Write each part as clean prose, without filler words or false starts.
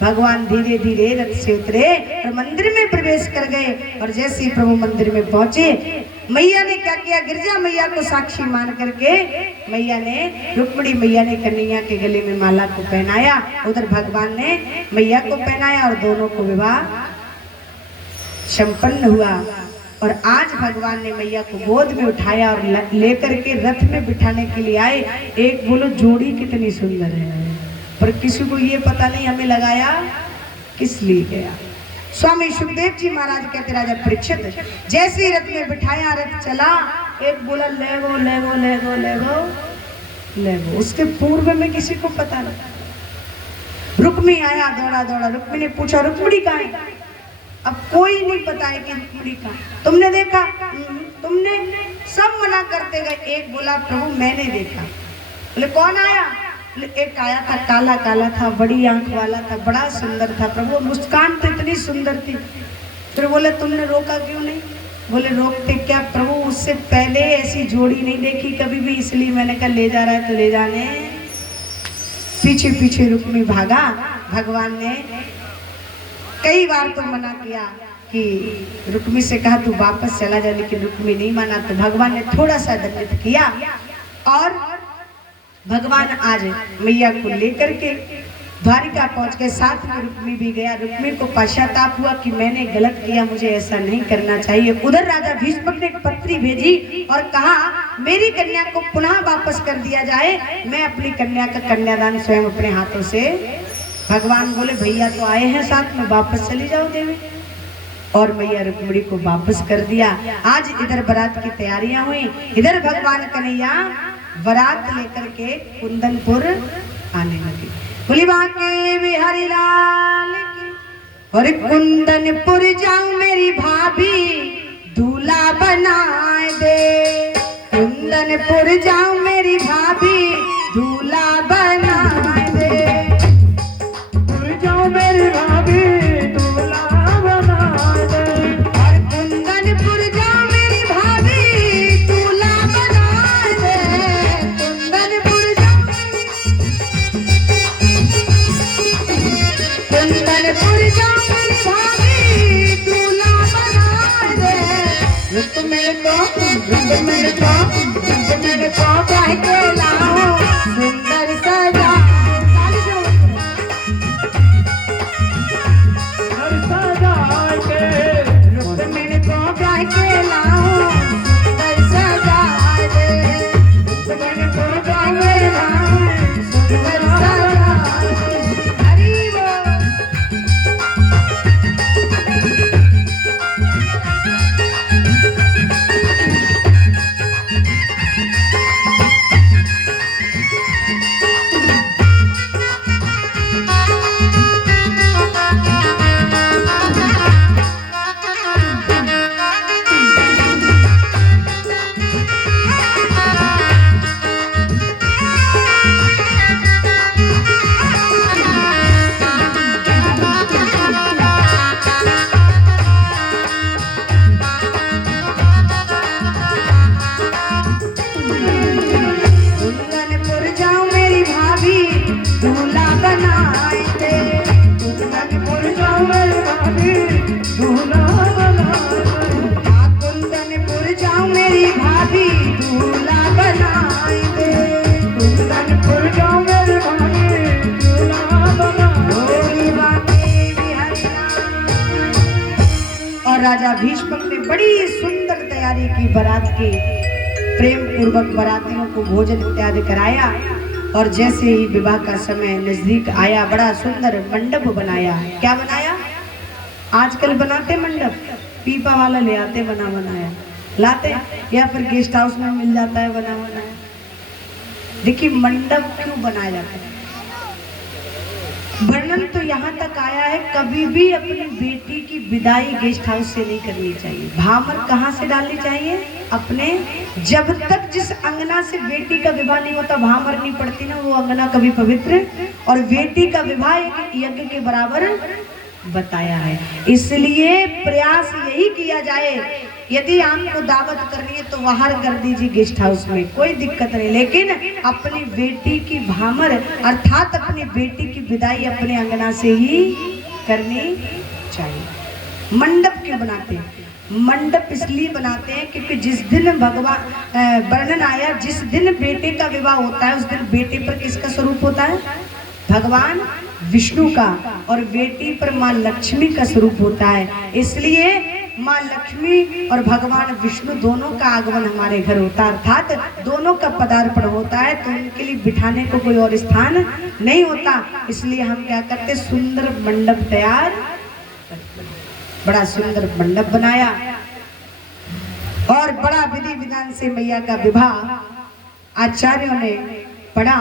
भगवान धीरे धीरे रथ से उतरे और मंदिर में प्रवेश कर गए। और जैसे ही प्रभु मंदिर में पहुंचे, मैया ने क्या किया, गिरजा मैया को साक्षी मान करके मैया ने, रुक्मिणी मैया ने कन्हैया के गले में माला को पहनाया, उधर भगवान ने मैया को पहनाया और दोनों को विवाह संपन्न हुआ। और आज भगवान ने मैया को गोद में उठाया और लेकर के रथ में बिठाने के लिए आए। एक बोलो जोड़ी कितनी सुंदर है, पर किसी को ये पता नहीं हमें लगाया किस लिए गया। स्वामी सुखदेव जी महाराज कहते, राजा परीक्षित जैसे ही रथ में बिठाया, रथ चला, एक बोला ले गो ले गो ले गो ले गो ले गो। उसके पूर्व में किसी को पता नहीं। रुक्मी आया दौड़ा दौड़ा, रुक्मी ने पूछा रुक्मिणी कहाँ है? अब कोई नहीं पता है कि रुक्मिणी कहाँ। तुमने देखा? तुमने? सब मना करते गए। एक बोला प्रभु मैंने देखा। बोले कौन आया? एक आया था, काला काला था, बड़ी आंख वाला था, बड़ा सुंदर था प्रभु, मुस्कान तो इतनी सुंदर थी। फिर बोले तुमने रोका क्यों नहीं? बोले रोकते क्या प्रभु, उससे पहले ऐसी जोड़ी नहीं देखी कभी भी, इसलिए मैंने कहा ले जा रहा है तो ले जाने। पीछे पीछे रुक्मी भागा। भगवान ने कई बार तो मना किया कि रुक्मी से कहा तू वापस चला जा, लेकिन रुक्मी नहीं माना। तो भगवान ने थोड़ा सा दंडित किया और भगवान आज मैया को लेकर के द्वारिका पहुंच गए। साथ में रुक्मी भी गया। रुक्मी को पश्चाताप हुआ कि मैंने गलत किया, मुझे ऐसा नहीं करना चाहिए। उधर राजा भीष्म ने एक पत्री भेजी और कहा मेरी कन्या को पुनः वापस कर दिया जाए, मैं अपनी कन्या का कन्यादान स्वयं अपने हाथों से। भगवान बोले भैया तो आए हैं साथ में, वापस चली जाओ देवी। और मैया रुक्मिणी को वापस कर दिया। आज इधर बारात की तैयारियां हुई, इधर भगवान कन्हैया बारात लेकर के कुंदनपुर आने लगे। बोली बांके बिहारी लाल की। और कुंदनपुर जाऊं मेरी भाभी दूल्हा बनाए दे, कुंदनपुर जाऊं मेरी भाभी दूल्हा बनाए दे, जाऊं मेरी भाभी दूल्हा बनाए दे। और कुंदनपुर जाऊं मेरी भाभी दूल्हा बनाए दे, कुंदनपुर जाऊं मेरी भाभी दूल्हा बनाए दे। रुक मेरे को कह के लाओ सुंदर सजा, राजा भीष्म ने बड़ी सुंदर तैयारी की बारात की। प्रेम पूर्वक बारातियों को भोजन इत्यादि कराया। और जैसे ही विवाह का समय नजदीक आया, बड़ा सुंदर मंडप बनाया। क्या बनाया? आजकल बनाते मंडप, पीपा वाला ले आते बना बनाया, लाते या फिर गेस्ट हाउस में मिल जाता है बना बनाया। देखिए मंडप क्यों बनाया जाता है। वर्णन तो यहाँ तक आया है, कभी भी अपनी बेटी की विदाई गेस्ट हाउस से नहीं करनी चाहिए। भामर कहाँ से डालनी चाहिए? अपने, जब तक जिस अंगना से बेटी का विवाह नहीं होता भामर नहीं पड़ती ना, वो अंगना कभी पवित्र, और बेटी का विवाह एक यज्ञ के बराबर बताया है। इसलिए प्रयास यही किया जाए यदि आपको दावत करनी है तो बाहर कर दीजिए गेस्ट हाउस में, कोई दिक्कत नहीं, लेकिन अपनी बेटी की भामर अर्थात अपनी बेटी की विदाई अपने अंगना से ही करनी चाहिए। मंडप क्यों बनाते हैं? मंडप इसलिए बनाते हैं क्योंकि जिस दिन भगवान वर्णन आया, जिस दिन बेटे का विवाह होता है उस दिन बेटे पर किसका स्वरूप होता है? भगवान विष्णु का, और बेटी पर माँ लक्ष्मी का स्वरूप होता है। इसलिए माँ लक्ष्मी और भगवान विष्णु दोनों का आगमन हमारे घर होता है, अर्थात दोनों का पदार्पण होता है, तो उनके लिए बिठाने को कोई और स्थान नहीं होता। इसलिए हम क्या करते, सुंदर मंडप तैयार, बड़ा सुंदर मंडप बनाया और बड़ा विधि विधान से मैया का विवाह आचार्यों ने पढ़ा।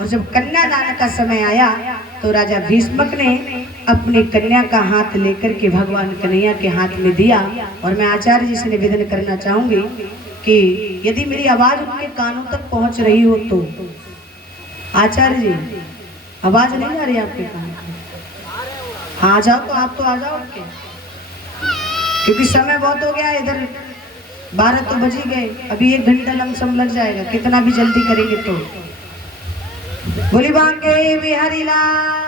और जब कन्यादान का समय आया तो राजा भीष्मक ने अपनी कन्या का हाथ लेकर के भगवान कन्हैया के हाथ में दिया। और मैं आचार्य जी से निवेदन करना चाहूंगी कि यदि मेरी आवाज उनके कानों तक पहुंच रही हो तो आचार्य जी, आवाज नहीं आ रही आपके कान? हाँ, आ जाओ, तो आप तो आ जाओ, क्योंकि समय बहुत हो गया, इधर 12 तो बज ही गए, अभी 1 घंटा लमसम लग जाएगा, कितना भी जल्दी करेंगे तो। बोली बांके बिहारी लाल।